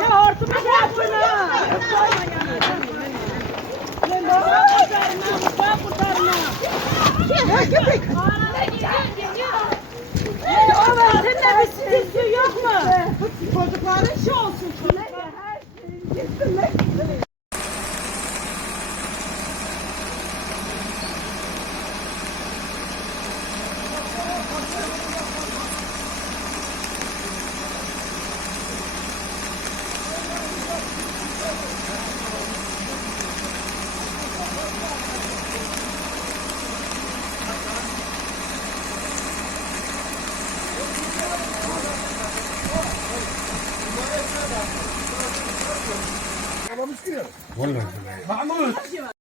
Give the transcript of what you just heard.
Ya hortumu bıraksın ha. Kurtarma. Ya köpek. Oğlum seninle bir sıkıntı yok mu? Çocukların şey olsun. Her şeyin getirmek. Vallahi. Mahmut.